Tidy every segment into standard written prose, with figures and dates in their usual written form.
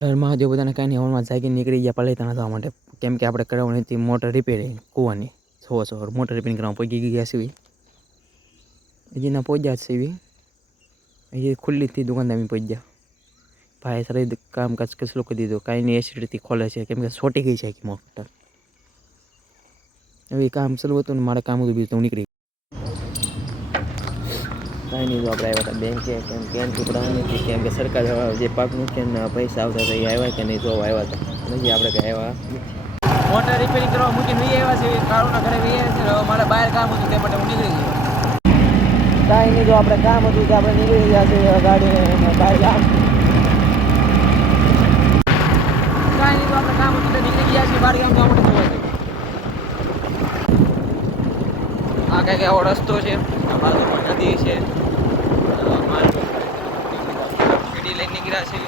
મહાદેવ બધાને કાંઈ નહીં હવામાં જાગી નીકળી ગયા પાલિતાણા જવા માટે. કેમ કે આપણે કરાવવાની હતી મોટર રિપેરિંગ કૂવાની મોટર રિપેરિંગ કરવા પહોંચી ગયા સીવી હજી ના પહોંચ્યા સીવી હજી ખુલ્લી થી દુકાનદાર પહોંચી ગયા ભાઈ સારી કામકાજ કસલું કરી દીધું કાંઈ નહીં એસિડિટી ખોલે છે કેમ કે છોટી ગઈ છે આખી મોટર હવે કામ ચાલુ હતું ને મારે કામ હતું બીજું તો હું નીકળી કાંઈ નહીં જો આપણે આવ્યા હતા બેંકે કેમ ચૂકવવાની હતી કેમ કે સરકાર જે પાક નુકસાનના પૈસા આવતા હતા એ આવ્યા કે નહીં જોવા આવ્યા હતા હજી આપણે કાંઈ આવ્યા મોટર રિપેરિંગ કરવા મૂકીને નહીં આવ્યા છે કારોના ઘરે આવ્યા છે મારે બહાર કામ હતું તે માટે હું નીકળી ગયો કાંઈ નહીં જો આપણે કામ હતું તો આપણે નીકળી ગયા છે ગાડી બહાર કામ કાંઈ નહીં તો આપણે કામ હતું તો નીકળી ગયા છીએ બહાર કામ જવા માટે જોવા છે આ કંઈક એવો રસ્તો છે આ બાજુમાં નદી છે ગાડી લઈને નીકળ્યા છે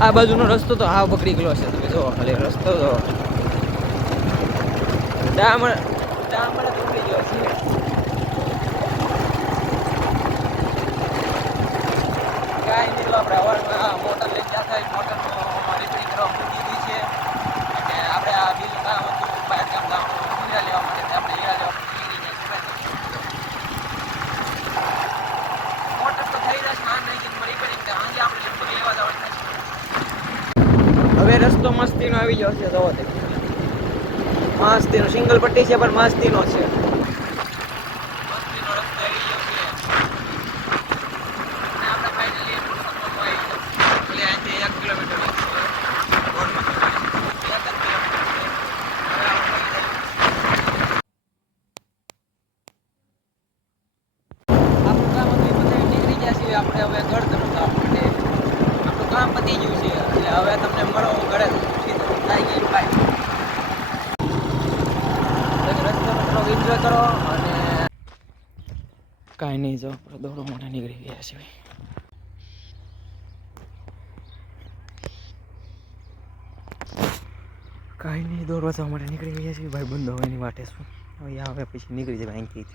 આ બાજુનો રસ્તો તો હાવ બકરી ગયો છે તમે જો ખાલી રસ્તો તો ડામર બકરી ગયો છે કાંઈ નહીં આપણે હવારમાં મોટર લઈ ગયા હતા મોટર રિપેરિંગ કરવા મૂકી દીધી છે અને આપણે આ બીજું કામ હતું બહાર કામ જવાનું હીરા લેવા માટે આપણે હીરા લેવા નીકળી ગયા મોટર તો થઈ જશે આ નહીં રિપેરિંગ આજે આપણે લગભગ લેવા જવાનું થશે હવે રસ્તો મસ્તીનો આવી ગયો છે જોવો તે મસ્તીનો સિંગલ પટ્ટી છે પણ મસ્તીનો છે મસ્તીનો રસ્તો આવી ગયો છે અને આપણે ફાઇનલી એટલે અહીંથી 1 કિલોમીટર નીકળી ગયા છીએ આપણે હવે ઘર તરફ જવા માટે આપણું કામ પતી ગયું છે એટલે હવે તમને મળો ઘરે સીધું થઈ ગઈ બાય રસ્તામાં થોડોક એન્જોય કરો અને કાંઈ નહીં જો આપણે દોડો માટે નીકળી ગયા છીએ કાંઈ નહીં દોડવા જવા માટે નીકળી ગયા છીએ ભાઈ બંધો હોય એની વાટે શું હવે આવે પછી નીકળી જાય અહીંથી